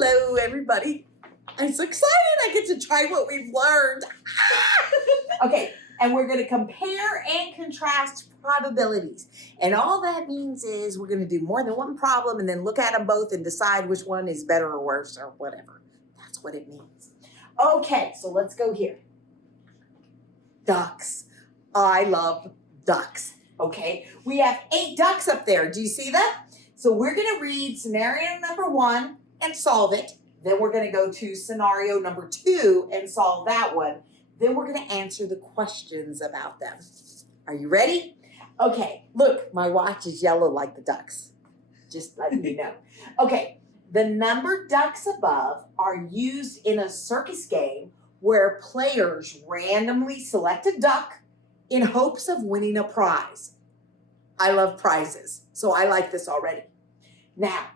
Hello, everybody. I'm so excited I get to try what we've learned. Okay, and we're going to compare and contrast probabilities. And all that means is we're going to do more than one problem and then look at them both and decide which one is better or worse or whatever. That's what it means. Okay, so let's go here. Ducks. I love ducks. Okay, we have 8 ducks up there. Do you see that? So we're going to read scenario number 1 and solve it. Then we're going to go to scenario number 2 and solve that one. Then we're going to answer the questions about them. Are you ready? Okay, look, my watch is yellow like the ducks. Just letting you know. Okay, the numbered ducks above are used in a circus game where players randomly select a duck in hopes of winning a prize. I love prizes, so I like this already. Now,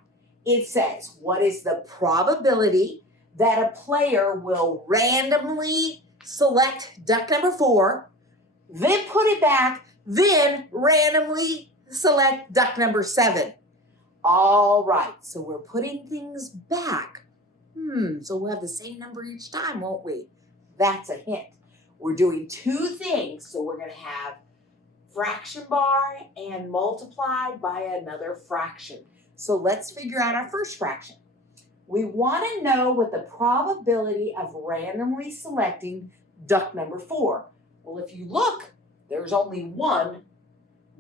it says, what is the probability that a player will randomly select duck number 4, then put it back, then randomly select duck number 7? All right, so we're putting things back. So we'll have the same number each time, won't we? That's a hint. We're doing 2 things, so we're going to have fraction bar and multiplied by another fraction. So let's figure out our first fraction. We want to know what the probability of randomly selecting duck number 4. Well, if you look, there's only one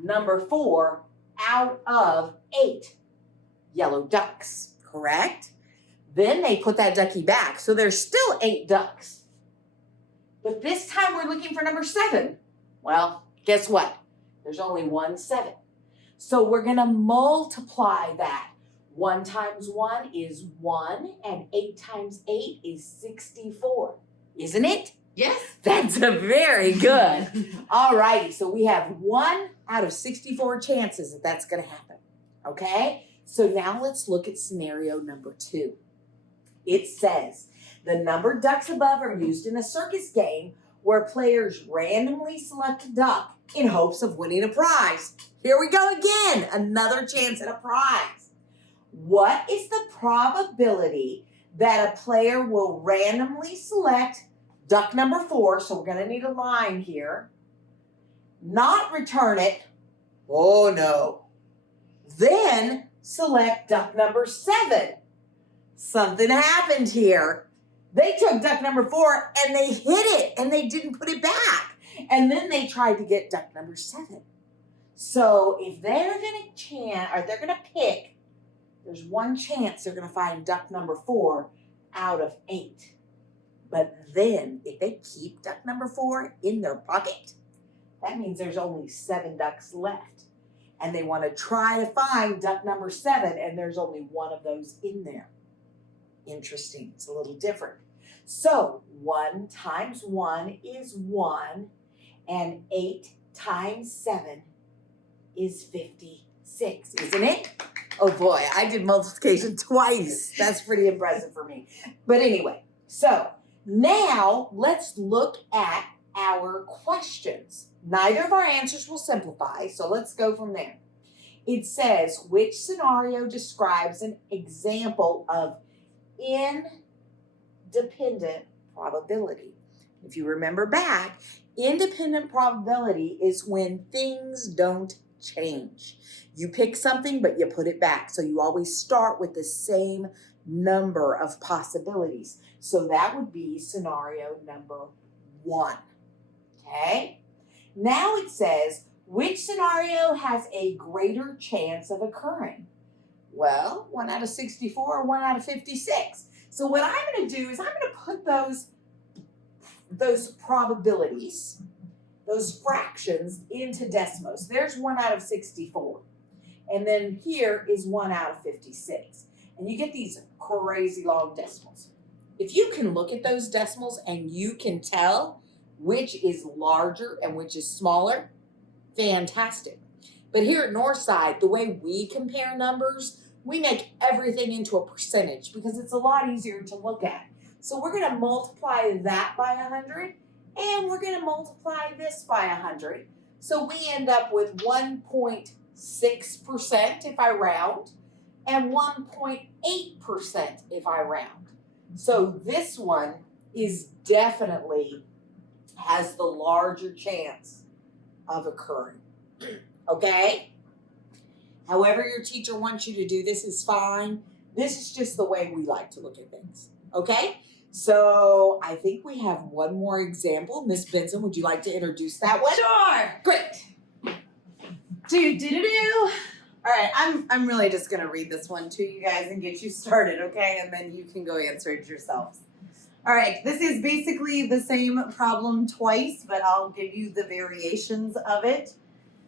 number 4 out of 8 yellow ducks, correct? Then they put that ducky back, so there's still 8 ducks. But this time we're looking for number 7. Well, guess what? There's only 1 7. So we're going to multiply that. 1 times 1 is 1, and 8 times 8 is 64. Isn't it? Yes. That's a very good. All righty, so we have 1 out of 64 chances that that's going to happen. Okay? So now let's look at scenario number 2. It says, the numbered ducks above are used in a circus game where players randomly select a duck in hopes of winning a prize. Here we go again, another chance at a prize. What is the probability that a player will randomly select duck number 4, so we're going to need a line here, not return it, oh no, then select duck number 7. Something happened here. They took duck number 4 and they hit it and they didn't put it back. And then they tried to get duck number 7. So if they're going to pick, there's 1 chance they're going to find duck number 4 out of 8. But then if they keep duck number 4 in their pocket, that means there's only 7 ducks left. And they want to try to find duck number 7 and there's only 1 of those in there. Interesting. It's a little different. So 1 times 1 is 1, and 8 times 7 is 56, isn't it? Oh boy, I did multiplication twice. That's pretty impressive for me. But anyway, so now let's look at our questions. Neither of our answers will simplify, so let's go from there. It says, which scenario describes an example of independent probability? If you remember back, independent probability is when things don't change. You pick something, but you put it back. So you always start with the same number of possibilities. So that would be scenario number 1. Okay? Now it says, which scenario has a greater chance of occurring? Well, 1 out of 64 or 1 out of 56. So what I'm going to do is I'm going to put those probabilities, those fractions, into decimals. There's 1 out of 64. And then here is 1 out of 56. And you get these crazy long decimals. If you can look at those decimals and you can tell which is larger and which is smaller, fantastic. But here at Northside, the way we compare numbers, we make everything into a percentage because it's a lot easier to look at. So we're going to multiply that by 100, and we're going to multiply this by 100. So we end up with 1.6% if I round. and 1.8% if I round. So this one is definitely has the larger chance of occurring. Okay? However your teacher wants you to do this is fine. This is just the way we like to look at things. Okay? So I think we have one more example. Miss Benson, would you like to introduce that one? Sure. Great. All right, I'm really just gonna read this one to you guys and get you started, okay? And then you can go answer it yourselves. All right, this is basically the same problem twice, but I'll give you the variations of it.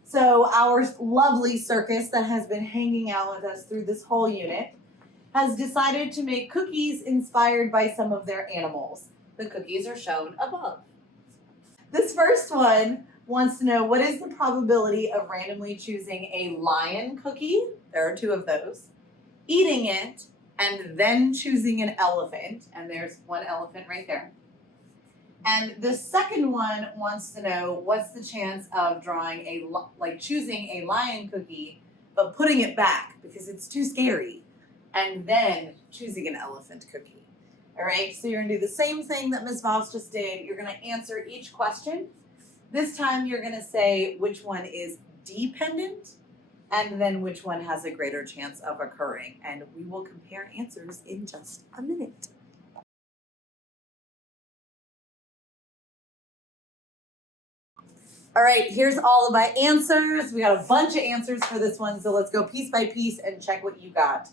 So our lovely circus that has been hanging out with us through this whole unit has decided to make cookies inspired by some of their animals. The cookies are shown above. This first one wants to know what is the probability of randomly choosing a lion cookie, there are two of those, eating it, and then choosing an elephant, and there's one elephant right there. And the second one wants to know what's the chance of choosing a lion cookie, but putting it back because it's too scary, and then choosing an elephant cookie. All right, so you're gonna do the same thing that Ms. Voss just did. You're gonna answer each question. This time you're gonna say which one is dependent and then which one has a greater chance of occurring. And we will compare answers in just a minute. All right, here's all of my answers. We got a bunch of answers for this one, so let's go piece by piece and check what you got.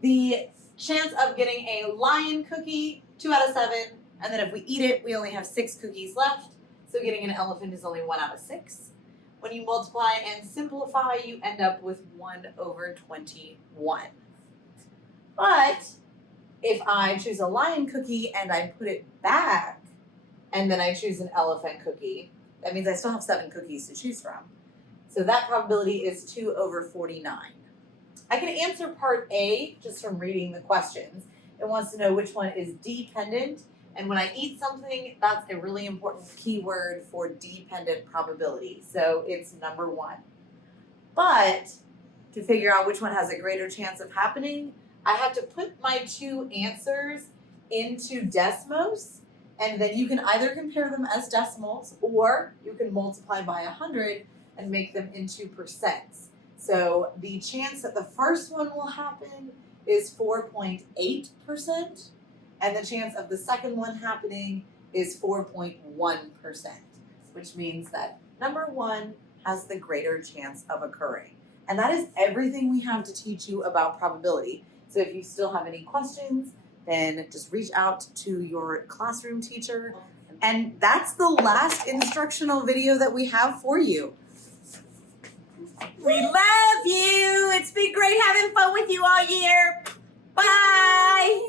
The chance of getting a lion cookie, 2 out of 7, and then if we eat it, we only have 6 cookies left. So getting an elephant is only 1 out of 6. When you multiply and simplify, you end up with 1/21. But if I choose a lion cookie and I put it back, and then I choose an elephant cookie, that means I still have 7 cookies to choose from. So that probability is 2/49. I can answer part A just from reading the questions. It wants to know which one is dependent. And when I eat something, that's a really important keyword for dependent probability. So it's number 1. But to figure out which one has a greater chance of happening, I have to put my 2 answers into Desmos. And then you can either compare them as decimals or you can multiply by 100 and make them into percents. So the chance that the first one will happen is 4.8%. And the chance of the second one happening is 4.1%, which means that number 1 has the greater chance of occurring. And that is everything we have to teach you about probability. So if you still have any questions, then just reach out to your classroom teacher. And that's the last instructional video that we have for you. We love you. It's been great having fun with you all year. Bye.